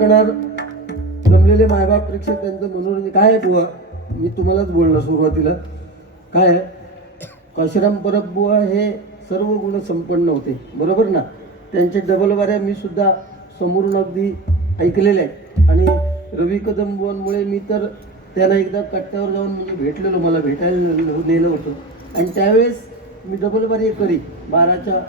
टाकणार. जमलेले मायबाप प्रेक्षक त्यांचं मनोरंजन काय आहे बुवा, मी तुम्हालाच बोलणार सुरुवातीला. काय आहे, काशीराम परब बुवा हे सर्व गुण संपन्न होते, बरोबर ना. त्यांचे डबल वाऱ्या मी सुद्धा समोरून अगदी ऐकलेल्या आहेत. आणि रवी कदम बुवांमुळे मी तर त्यांना एकदा कट्ट्यावर जाऊन म्हणजे भेटलेलो, मला भेटायला नेलं होतं. आणि त्यावेळेस मी डबल वारी करी 12च्या,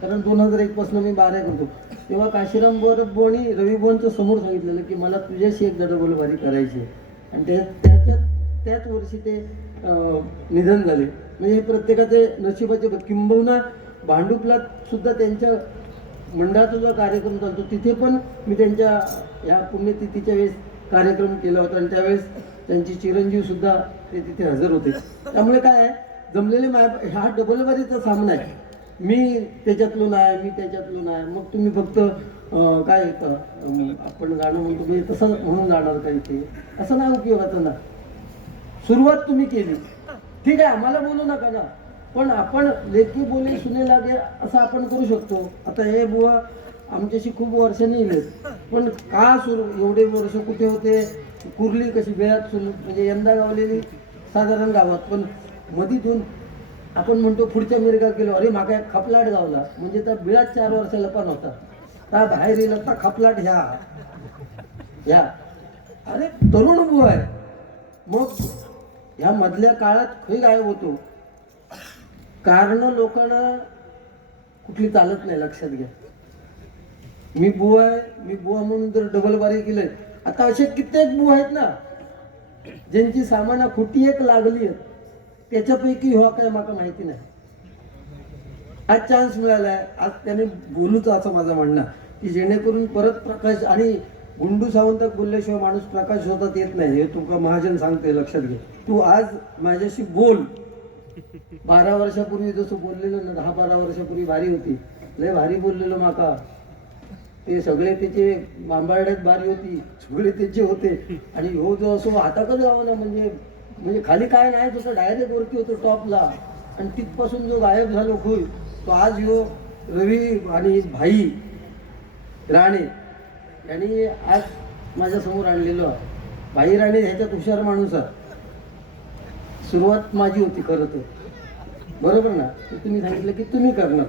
कारण 2001 पासून मी 12 करतो. तेव्हा काशीराम बुवांनी रवी बुवांचं समोर सांगितलेलं की मला तुझ्याशी एकदा डबल वारी करायची आहे. आणि त्याच वर्षी ते निधन झाले. म्हणजे हे प्रत्येकाचे नशिबाचे. किंबहुना भांडुपला सुद्धा त्यांच्या मंडळाचा जो कार्यक्रम चालतो तिथे पण मी त्यांच्या ह्या पुण्यतिथीच्या वेळेस कार्यक्रम केला होता. आणि त्यावेळेस त्यांची चिरंजीव सुद्धा ते तिथे हजर होते. त्यामुळे काय आहे, जमलेले हा डबलवारीचा सामना आहे. मी त्याच्यातलो नाही, मी त्याच्यातलो नाही. मग तुम्ही फक्त काय आपण गाणं म्हणतो मी तसं म्हणून जाणार का इथे, असं नाही उपयोगाचं ना. सुरुवात तुम्ही केली, ठीक आहे, आम्हाला बोलू नका ना, पण आपण लेखी बोले सुने लागे असं आपण करू शकतो. आता हे बुवा आमच्याशी खूप वर्षांनी येलेत, पण का एवढे वर्ष कुठे होते, कुर्ली कशी वेळात सुरू, म्हणजे यंदा गावलेली साधारण गावात, पण मधीतून आपण म्हणतो पुढच्या मिरगात गेलो, अरे मागा एक खपलाट गावला, म्हणजे त्या बिळात 4 वर्षाला पण होता, त्या बाहेर येईल आता खपलाट ह्या अरे तरुण बुवा आहे. मग ह्या मधल्या काळात खरी गायब होतो, कारण लोकांना कुठली चालत नाही, लक्षात घ्या. मी बुवा आहे, मी बुवा म्हणून जर डबल बारी केलंय. आता असे कित्येक बुवा आहेत ना ज्यांची सामाना खोटी एक लागली आहे, त्याच्यापैकी हो काय मला माहिती नाही. आज चान्स मिळालाय, आज त्याने बोलूच असं माझं म्हणणं की जेणेकरून परत प्रकाश. आणि गुंडू सावंत बोलल्याशिवाय माणूस प्रकाश होतात येत नाही, हे तुका महाजन सांगते, लक्षात घे. तू आज माझ्याशी बोल. 12 वर्षापूर्वी जसं बोललेलं ना, 10-12 वर्षापूर्वी भारी होती, लय भारी बोललेलो माका. ते सगळे त्याचे बांबाड्यात बारी होती, सगळे त्याचे होते. आणि हो जो असो हाताकडे जावं ना, म्हणजे खाली काय नाही, तसं डायरेक्ट वरती होतो टॉपला. आणि तिथपासून जो गायब झालो खोय, तो आज ह्यो रवी आणि भाई राणे यांनी आज माझ्यासमोर आणलेलो. भाई राणे ह्याच्यात हुशार माणूस आहे. सुरुवात माझी होती खरं तर, बरोबर ना. तुम्ही सांगितलं की तुम्ही करणार,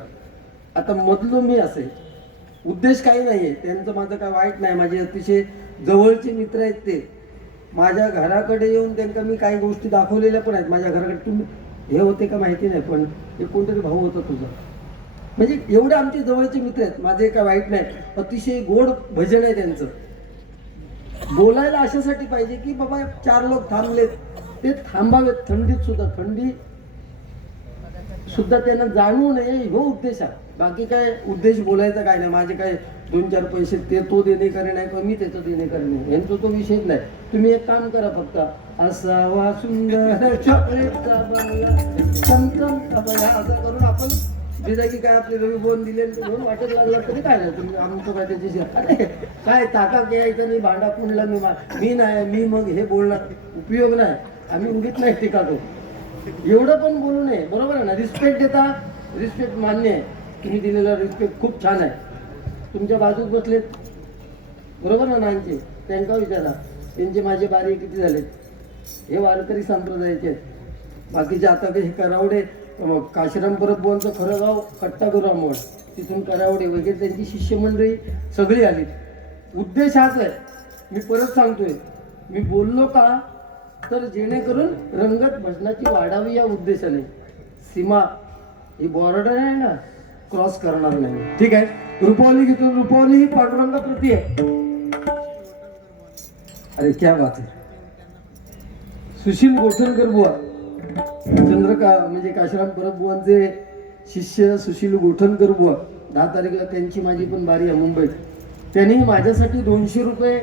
आता मधलो मी असे. उद्देश काही नाहीये त्यांचं, माझं काय वाईट नाही. माझे अतिशय जवळचे मित्र आहेत, ते माझ्या घराकडे येऊन त्यांना मी काही गोष्टी दाखवलेल्या पण आहेत. माझ्या घराकडे तुम्ही हे होते का माहिती नाही, पण एक कोणतरी भाऊ होता तुझा, म्हणजे एवढे आमचे जवळचे मित्र आहेत. माझे काय वाईट नाही, अतिशय गोड भजन आहे त्यांचं. बोलायला अशासाठी पाहिजे की बाबा 4 लोक थांबलेत, ते थांबावेत. थंडीत सुद्धा, थंडी सुद्धा त्यांना जाणवू नये, हो उद्देश आहे. बाकी काय उद्देश बोलायचा काय नाही. माझे काय 2-4 पैसे ते तो देणेकरी नाही, किंवा मी त्याचं देणेकरी नाही, यांचा तो विषयच नाही. तुम्ही एक काम करा, फक्त असावा सुंदर चॉकलेटचा बंगला असं करून आपण की काय आपले रवी बोन दिले म्हणून वाटत लागला तरी काय नाही. तुम्ही आमचं काय त्याची काय ताका यायचं नाही, भांडा कुंडला मी नाही, मी मग हे बोलणार उपयोग नाही. आम्ही उगीत नाही टिकातो, एवढं पण बोलू नये, बरोबर आहे ना. रिस्पेक्ट देता, रिस्पेक्ट मान्य आहे. तुम्ही दिलेला रिस्पेक्ट खूप छान आहे. तुमच्या बाजूत बसलेत, बरोबर ना नांचे, त्यांना विचारा त्यांचे माझे बारी किती झालेत. हे वारकरी संप्रदायाचे आहेत. बाकीचे आता हे करावडे, काशीराम परब बुवांचं खरं गाव कट्टागुरामोड, तिथून करावडे वगैरे त्यांची शिष्यमंडळी सगळी आली. उद्देश हाच आहे, मी परत सांगतोय. मी बोललो का तर जेणेकरून रंगत भजनाची वाढावी या उद्देशाने. सीमा ही बॉर्डर आहे ना, क्रॉस करणार नाही, ठीक आहे. रुपावली घेतो, रुपावली ही पांडुरंगा प्रती आहे. अरे क्या बात आहे. सुशील गोठणकर बुवा, म्हणजे काशीराम परब बुवांचे शिष्य सुशील गोठणकर बुवा, 10 तारीखला त्यांची माझी पण बारी आहे मुंबईत. त्यांनी माझ्यासाठी 200 रुपये,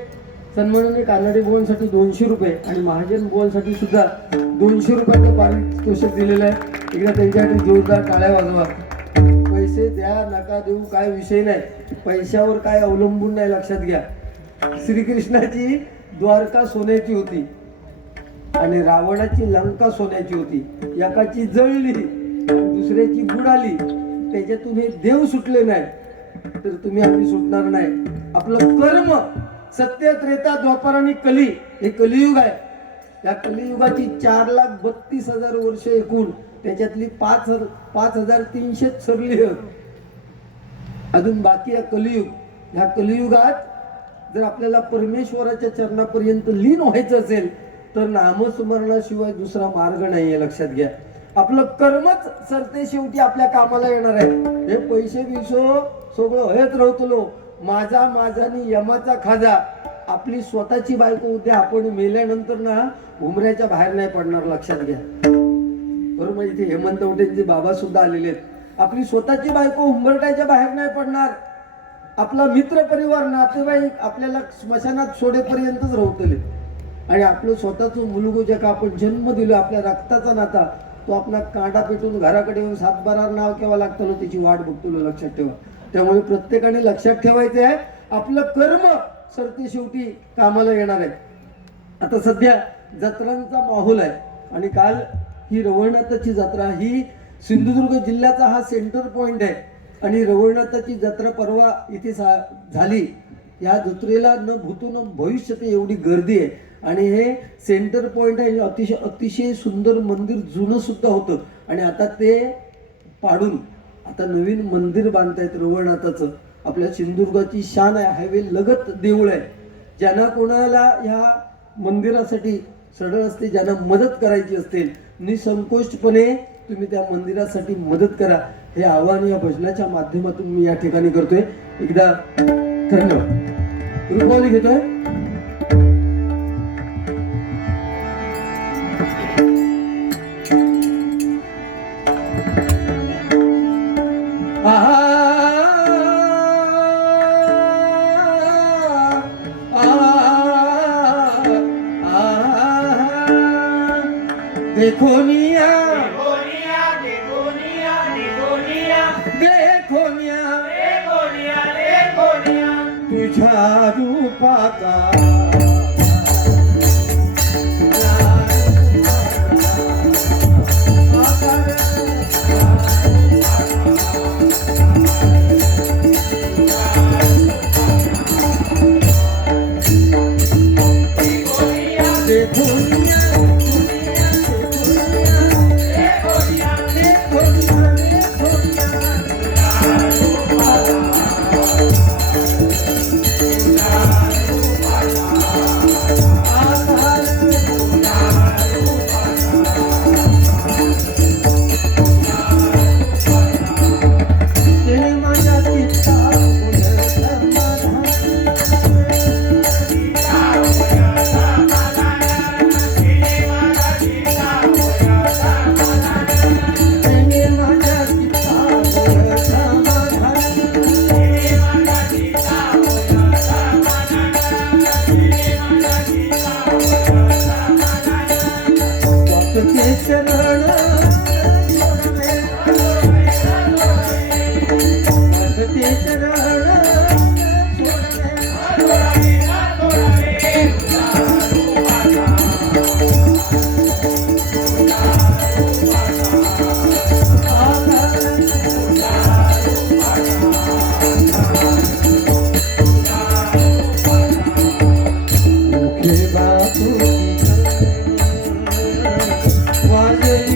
सन्मानाने कानडे बुवांसाठी 200 रुपये आणि महाजन बुवांसाठी सुद्धा 200 रुपयाचं पारितोषिक दिलेलं आहे. एकदा त्यांच्यासाठी जोरदार टाळ्या वाजवा. पैसे द्या नका देऊ काय विषय नाही, पैशावर काय अवलंबून नाही, लक्षात घ्या. श्रीकृष्णाची द्वारका सोन्याची होती आणि रावणाची लंका सोन्याची होती. एकाची जळली, दुसऱ्याची बुडाली. त्याच्यातून हे देव सुटले नाही तर तुम्ही आम्ही सुटणार नाही. आपलं कर्म सत्य, त्रेता, द्वापर आणि कली हे कलियुग आहे. या कलियुगाची 4,32,000 वर्ष एकूण, त्याच्यातली 5,300 सरली अजून बाकी आहे कलियुग. ह्या कलियुगात जर आपल्याला परमेश्वराच्या चरणापर्यंत लीन व्हायचं असेल तर नामस्मरणाशिवाय दुसरा मार्ग नाहीये. लक्षात घ्या, आपलं कर्मच सरते शेवटी आपल्या कामाला येणार आहे. हे पैसे बिसो सगळं हेच राहतलो माझा माझानी यमाचा खाजा. आपली स्वतःची बायको उद्या आपण मेल्यानंतर ना उमऱ्याच्या बाहेर नाही पडणार. लक्षात घ्या बरोबर. इथे हेमंत उटेंचे बाबा सुद्धा आलेले आहेत. आपली स्वतःची बायको उंबरट्याच्या बाहेर नाही पडणार. आपला मित्र परिवार नातेवाईक आपल्याला स्मशानात सोडेपर्यंतच राहतले. आणि आपलं स्वतःचं मुलगो ज्या का आपण जन्म दिलो आपल्या रक्ताचा नाता तो आपला कांडा पेटून घराकडे येऊन 7-12 नाव केव्हा लागतं ना त्याची वाट बघतो. लक्षात ठेवा. त्यामुळे प्रत्येकाने लक्षात ठेवायचं आहे आपलं कर्म सरते शेवटी कामाला येणार आहे. आता सध्या जत्रांचा माहोल आहे आणि काल ही रवळनाथाची जत्रा ही सिंधुदुर्ग जिल्ह्याचा हा सेंटर पॉइंट आहे. आणि रवळनाथाची जत्रा परवा इथे झाली. या जत्रेला न भूतो न भविष्यते एवढी गर्दी आहे आणि हे सेंटर पॉइंट आहे. अतिशय सुंदर मंदिर जुनं सुद्धा होतं आणि आता ते पाडून आता नवीन मंदिर बांधतायत रवळनाथाचं. आपल्या सिंधुदुर्गाची शान आहे. हायवे लगत देऊळ आहे. ज्यांना कोणाला ह्या मंदिरासाठी सडळ असते, ज्यांना मदत करायची असते निसंकोचपणे तुम्ही त्या मंदिरासाठी मदत करा. हे आव्हान या भजनाच्या माध्यमातून मी या ठिकाणी करतोय. एकदा धन्यवाद. रुपावली घेतोय. देखोनिया देखोनिया देखोनिया देखोनिया देखोनिया देखोनिया देखोनिया तुझ्या रूपाचा वाजवी